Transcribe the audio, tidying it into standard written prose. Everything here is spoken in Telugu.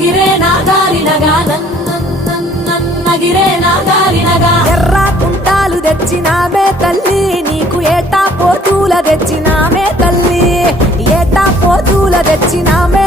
నన్నగిరే నా దారినగా నన్నగిరే నా దారినగా ఎర్ర కుంటాలు తెచ్చినామే తల్లి నీకు ఏటా పోతుల తెచ్చినామే తల్లి ఏటా పోతుల తెచ్చినామే